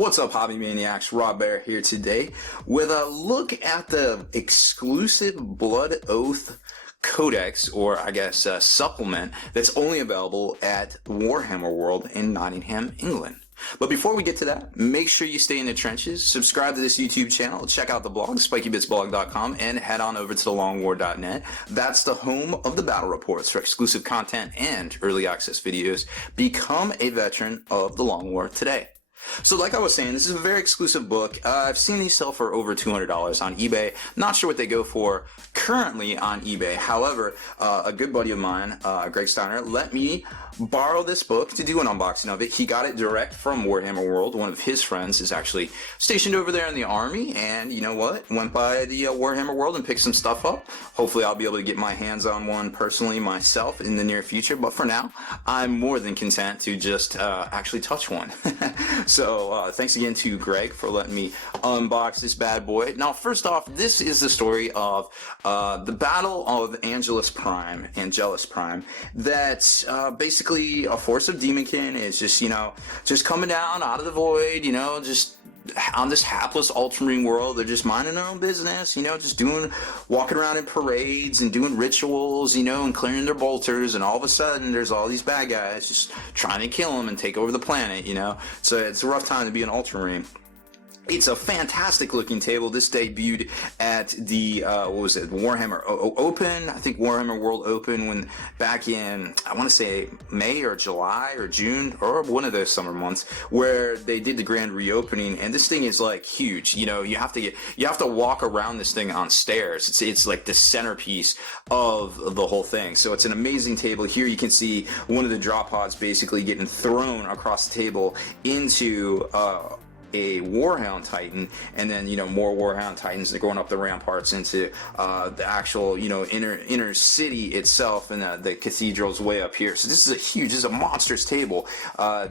What's up, Hobby Maniacs? Rob Bear here today with a look at the exclusive Blood Oath Codex, or I guess supplement, that's only available at Warhammer World in Nottingham, England. But before we get to that, make sure you stay in the trenches, subscribe to this YouTube channel, check out the blog, spikybitsblog.com, and head on over to thelongwar.net. That's the home of the battle reports for exclusive content and early access videos. Become a veteran of the Long War today. So like I was saying, this is a very exclusive book. I've seen these sell for over $200 on eBay. Not sure what they go for currently on eBay. However, a good buddy of mine, Greg Steiner, let me borrow this book to do an unboxing of it. He got it direct from Warhammer World. One of his friends is actually stationed over there in the army, and you know what? Went by the Warhammer World and picked some stuff up. Hopefully I'll be able to get my hands on one personally myself in the near future, but for now, I'm more than content to just actually touch one. So thanks again to Greg for letting me unbox this bad boy. Now, first off, this is the story of the Battle of Angelus Prime, that's basically a force of Demonkin is just, just coming down out of the void, just on this hapless ultramarine world. They're just minding their own business, just walking around in parades and doing rituals, and clearing their bolters, and all of a sudden there's all these bad guys just trying to kill them and take over the planet, So it's a rough time to be an ultramarine. It's a fantastic looking table. This debuted at the Warhammer Open, I think Warhammer World Open, back in, I want to say May or July or June, or one of those summer months, where they did the grand reopening. And this thing is like huge. You have to walk around this thing on stairs. It's like the centerpiece of the whole thing. So it's an amazing table. Here you can see one of the drop pods basically getting thrown across the table into a Warhound Titan, and then more Warhound Titans. They're going up the ramparts into the actual inner city itself, and the cathedral's way up here. So this is a monstrous table.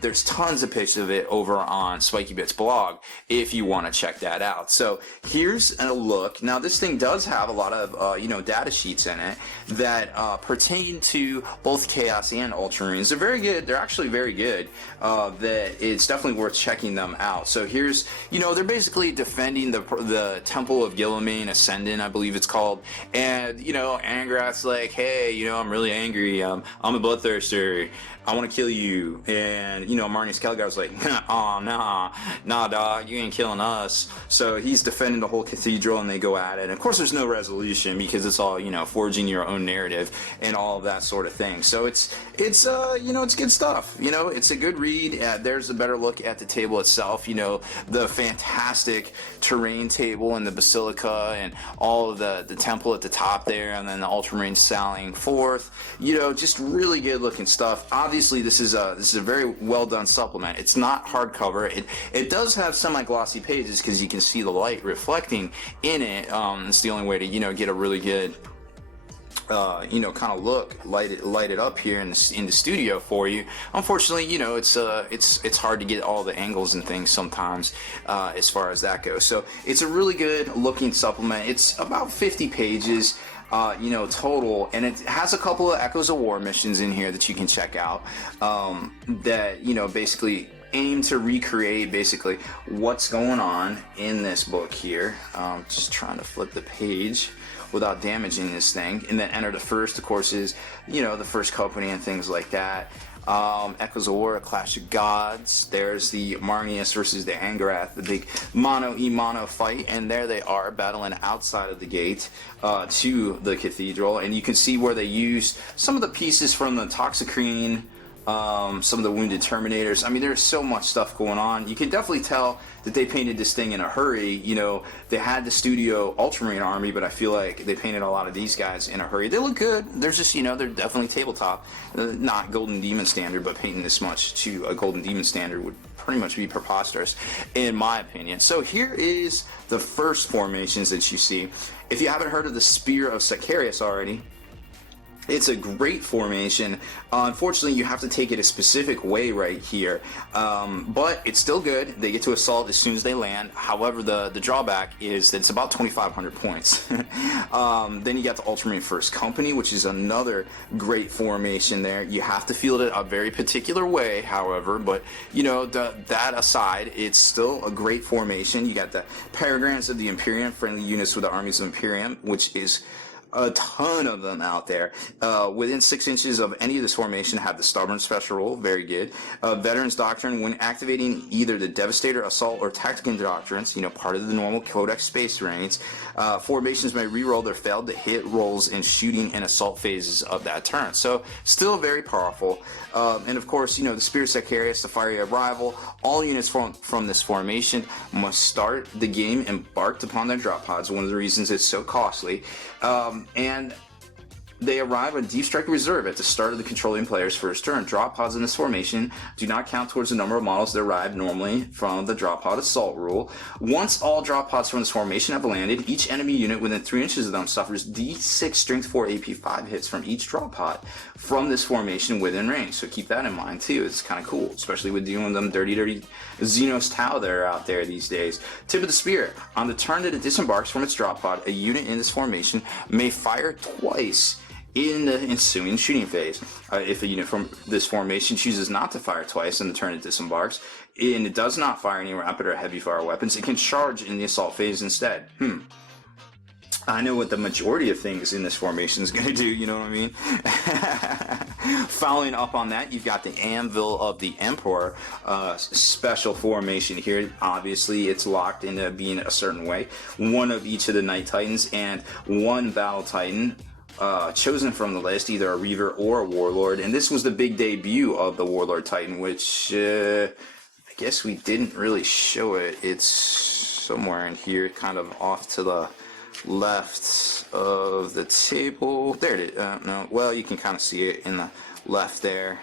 There's tons of pictures of it over on Spiky Bits blog if you want to check that out. So here's a look. Now this thing does have a lot of data sheets in it that pertain to both Chaos and Ultramarines. They're very good. They're actually very good. That it's definitely worth checking them out. So here's, they're basically defending the Temple of Guilliman Ascendant, I believe it's called, and Angrath's like, hey, I'm really angry, I'm a bloodthirster, I want to kill you. And Marneus Calgar's like, oh nah dog, you ain't killing us. So he's defending the whole cathedral, and they go at it. And of course there's no resolution because it's all forging your own narrative and all of that sort of thing. So it's it's good stuff. It's a good read. There's a better look at the table itself. The fantastic terrain table and the basilica and all of the temple at the top there, and then the ultramarines sallying forth. Just really good looking stuff. Obviously this is a very well done supplement. It's not hardcover. It does have semi-glossy pages because you can see the light reflecting in it. It's the only way to get a really good kind of look, light it up here in the studio for you. Unfortunately, it's hard to get all the angles and things sometimes as far as that goes. So it's a really good looking supplement. It's about 50 pages. Total, and it has a couple of Echoes of War missions in here that you can check out, that basically aim to recreate basically what's going on in this book here. Just trying to flip the page without damaging this thing, and then enter the first, of course, is the first company and things like that. Echoes of War, A Clash of Gods. There's the Marneus versus the Angrath, the big mono fight, and there they are battling outside of the gate to the cathedral, and you can see where they used some of the pieces from the Toxicrene, some of the Wounded Terminators. I mean, there's so much stuff going on. You can definitely tell that they painted this thing in a hurry. They had the studio Ultramarine army, but I feel like they painted a lot of these guys in a hurry. They look good. There's just, they're definitely tabletop. Not Golden Demon standard, but painting this much to a Golden Demon standard would pretty much be preposterous, in my opinion. So here is the first formations that you see. If you haven't heard of the Spear of Sicarius already, It's a great formation. Unfortunately, you have to take it a specific way right here, but it's still good. They get to assault as soon as they land. However, the drawback is that it's about 2,500 points. Then you got the Ultramarine First Company, which is another great formation there. You have to field it a very particular way, however, but that aside, it's still a great formation. You got the Peregrines of the Imperium, friendly units with the armies of Imperium, which is a ton of them out there. Within 6 inches of any of this formation have the Stubborn special rule, very good. Veterans Doctrine, when activating either the Devastator, Assault, or Tactical Doctrines, part of the normal Codex space range, formations may reroll their failed to hit rolls in shooting and assault phases of that turn. So still very powerful. And of course, the Spirit Sicarius, the Fiery Arrival, all units from this formation must start the game embarked upon their drop pods, one of the reasons it's so costly. And they arrive on Deep Strike Reserve at the start of the controlling player's first turn. Drop pods in this formation do not count towards the number of models that arrive normally from the drop pod assault rule. Once all drop pods from this formation have landed, each enemy unit within 3 inches of them suffers D6 Strength 4 AP5 hits from each drop pod from this formation within range. So keep that in mind too. It's kind of cool, especially with dealing with them dirty Xenos Tau that are out there these days. Tip of the Spear. On the turn that it disembarks from its drop pod, a unit in this formation may fire twice in the ensuing shooting phase. If a unit from this formation chooses not to fire twice in the turn it disembarks, and it does not fire any rapid or heavy fire weapons, it can charge in the assault phase instead. I know what the majority of things in this formation is going to do, you know what I mean? Following up on that, you've got the Anvil of the Emperor special formation here. Obviously, it's locked into being a certain way. One of each of the Knight Titans and one Battle Titan chosen from the list, either a Reaver or a Warlord. And this was the big debut of the Warlord Titan, which I guess we didn't really show it. It's somewhere in here, kind of off to the left of the table. There it is. No, well, you can kind of see it in the left there.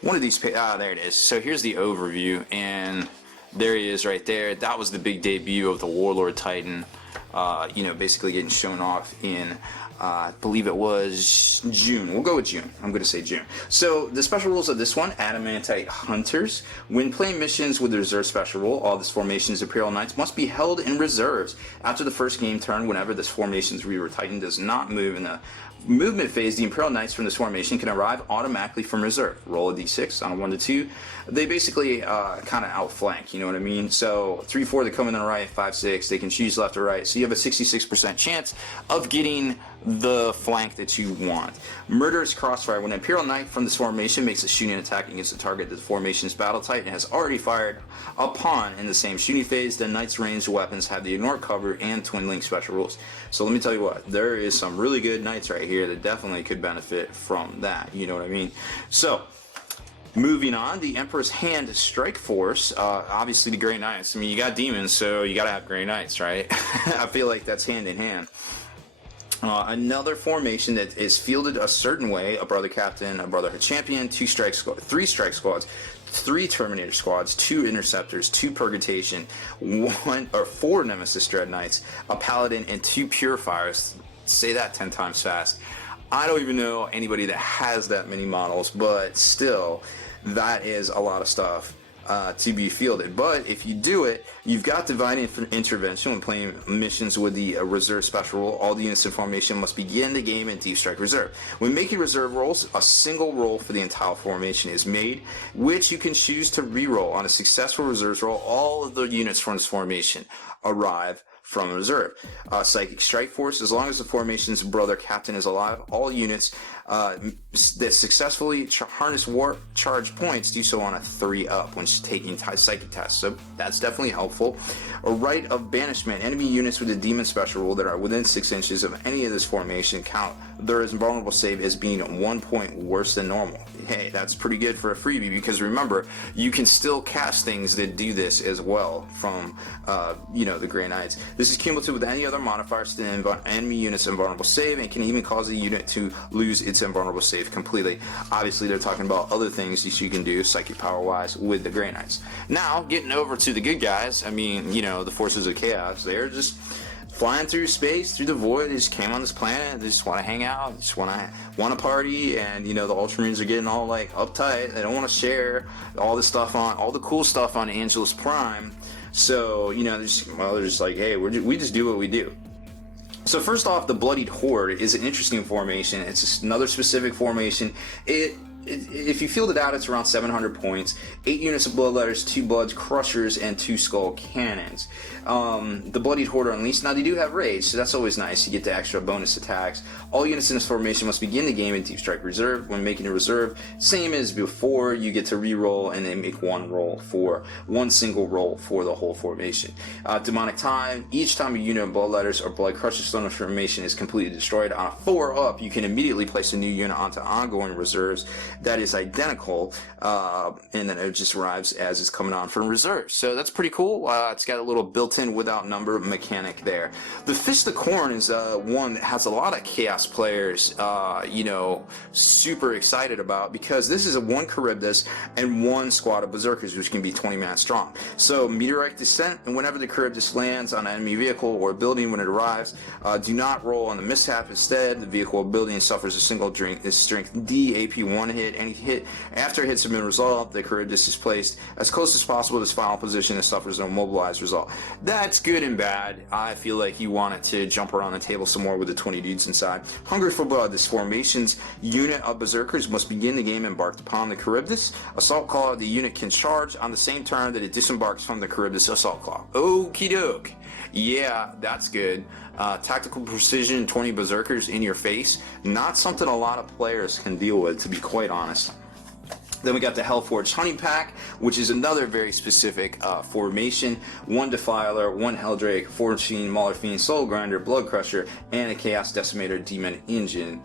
One of these, there it is. So here's the overview, and there he is right there. That was the big debut of the Warlord Titan, basically getting shown off in I believe it was June. We'll go with June. I'm going to say June. So the special rules of this one: Adamantite Hunters. When playing missions with the reserve special rule, all this formation's Imperial Knights must be held in reserves after the first game turn. Whenever this formation's Reaver Titan does not move in the movement phase, the Imperial Knights from this formation can arrive automatically from reserve. Roll a d6 on a 1 to 2. They basically kind of outflank, you know what I mean? So 3-4, they come in on the right, 5-6, they can choose left or right. So you have a 66% chance of getting the flank that you want. Murderous Crossfire. When an Imperial Knight from this formation makes a shooting attack against a target that the formation's Battle Titan has already fired upon in the same shooting phase, the Knight's ranged weapons have the Ignore Cover and Twin Link special rules. So let me tell you what, there is some really good Knights right here that definitely could benefit from that, you know what I mean? So moving on, the Emperor's Hand Strike Force. Obviously the Grey Knights. I mean, you got demons, so you gotta have Grey Knights, right? I feel like that's hand in hand. Another formation that is fielded a certain way: a Brother Captain, a Brotherhood Champion, 3 Strike Squads, 3 Terminator Squads, 2 Interceptors, 2 Purgatation, 4 Nemesis Dread Knights, a Paladin, and 2 Purifiers. Say that 10 times fast. I don't even know anybody that has that many models, but still, that is a lot of stuff to be fielded. But if you do it, you've got Divine Intervention when playing missions with the Reserve Special Rule. All the units in formation must begin the game in Deep Strike Reserve. When making reserve rolls, a single roll for the entire formation is made, which you can choose to re-roll. On a successful reserves roll, all of the units from this formation arrive from reserve. Psychic Strike Force. As long as the formation's Brother Captain is alive, all units that successfully harness warp charge points do so on a 3-up when taking psychic tests. So that's definitely helpful. A Rite of Banishment. Enemy units with a demon special rule that are within 6 inches of any of this formation count their invulnerable save as being 1 point worse than normal. Hey, that's pretty good for a freebie, because remember, you can still cast things that do this as well from the Grey Knights. This is cumulative with any other modifiers to the enemy unit's invulnerable save, and can even cause the unit to lose its invulnerable save completely. Obviously, they're talking about other things that you can do psychic power wise with the Grey Knights. Now, getting over to the good guys, I mean, the Forces of Chaos, they're just flying through space, through the void. They just came on this planet. They just want to hang out. They just want to party. And the Ultramarines are getting all like uptight. They don't want to share all the cool stuff on Angelus Prime. So they're just like, hey, we just do what we do. So first off, the Bloodied Horde is an interesting formation. It's just another specific formation. If you field it out, it's around 700 points. 8 units of Bloodletters, 2 Blood Crushers, and 2 Skull Cannons. The Bloodied Horde are unleashed. Now, they do have Rage, so that's always nice. You get the extra bonus attacks. All units in this formation must begin the game in Deep Strike Reserve. When making a reserve, same as before, you get to re-roll and then make one single roll for the whole formation. Demonic Time. Each time a unit of Bloodletters or Blood Crushers still in the formation is completely destroyed, on a 4-up, you can immediately place a new unit onto ongoing reserves that is identical, and then it just arrives as it's coming on from reserve. So that's pretty cool. It's got a little built-in without number mechanic there. The Fist of Khorne is one that has a lot of Chaos players super excited about, because this is a 1 Charybdis and 1 squad of Berserkers, which can be 20 man strong. So Meteoric Descent, and whenever the Charybdis lands on an enemy vehicle or building when it arrives, do not roll on the mishap. Instead, the vehicle or building suffers a single strength D AP 1 hit. Any hit after hits have been resolved, the Charybdis is placed as close as possible to its final position and suffers no mobilized result. That's good and bad. I feel like you want it to jump around the table some more with the 20 dudes inside. Hungry for Blood. This formation's unit of Berserkers must begin the game embarked upon the Charybdis. Assault Claw. The unit can charge on the same turn that it disembarks from the Charybdis Assault Claw. Okie doke. Yeah, that's good. Tactical precision, 20 Berserkers in your face. Not something a lot of players can deal with, to be quite honest. Then we got the Hellforged Honey Pack, which is another very specific formation. 1 Defiler, 1 Helldrake, 14 Mauler Fiend, Soul Grinder, Blood Crusher, and a Chaos Decimator Demon Engine.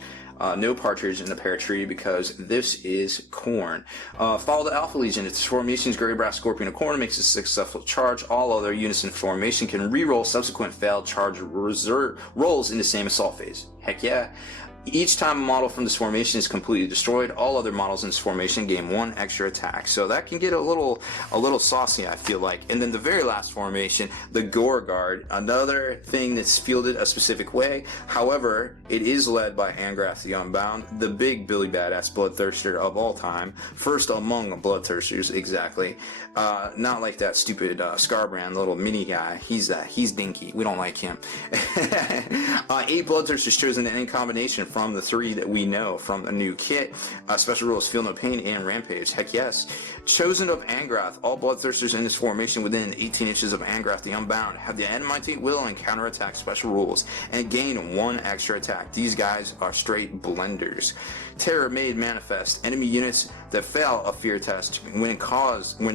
No Partridge in the Pear Tree, because this is Khorne. Follow the Alpha Legion. Its formation's Grey Brass Scorpion of Khorne makes a successful charge. All other units in formation can re-roll subsequent failed charge reserve rolls in the same assault phase. Heck yeah. Each time a model from this formation is completely destroyed, all other models in this formation gain 1 extra attack. So that can get a little saucy, I feel like. And then the very last formation, the Gore Guard, another thing that's fielded a specific way. However, it is led by Angrath the Unbound, the big Billy Badass Bloodthirster of all time. First among Bloodthirsters, exactly. Not like that stupid Scarbrand little mini guy. He's dinky. We don't like him. 8 Bloodthirsters chosen in any combination from the 3 that we know from the new kit. Special rules: Feel No Pain and Rampage. Heck yes. Chosen of Angrath. All Bloodthirsters in this formation within 18 inches of Angrath the Unbound have the Adamantine Will and counterattack special rules and gain 1 extra attack. These guys are straight blenders. Terror Made Manifest. Enemy units that fail a fear test when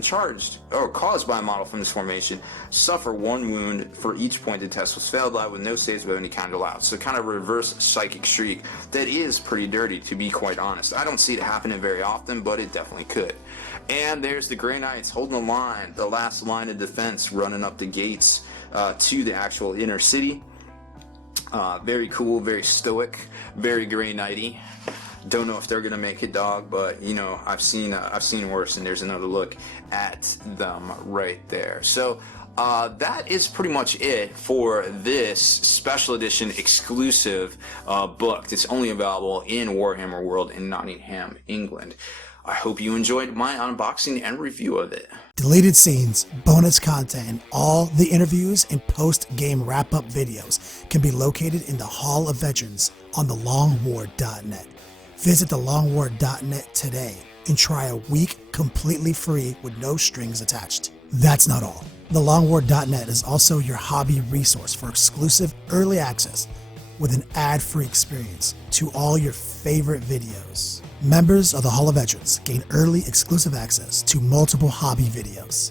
charged or caused by a model from this formation suffer 1 wound for each point the test was failed by, with no saves of any kind allowed. So kind of a reverse Psychic Shriek that is pretty dirty, to be quite honest. I don't see it happening very often, but it definitely could. And there's the Grey Knights holding the line, the last line of defense, running up the gates to the actual inner city. Very cool, very stoic, very Grey Knighty. Don't know if they're gonna make it, dog, but I've seen worse, and there's another look at them right there. So that is pretty much it for this special edition exclusive book that's only available in Warhammer World in Nottingham, England. I hope you enjoyed my unboxing and review of it. Deleted scenes, bonus content, and all the interviews and post-game wrap-up videos can be located in the Hall of Veterans on thelongwar.net. Visit thelongwar.net today and try a week completely free with no strings attached. That's not all. Thelongwar.net is also your hobby resource for exclusive early access with an ad-free experience to all your favorite videos. Members of the Hall of Veterans gain early exclusive access to multiple hobby videos.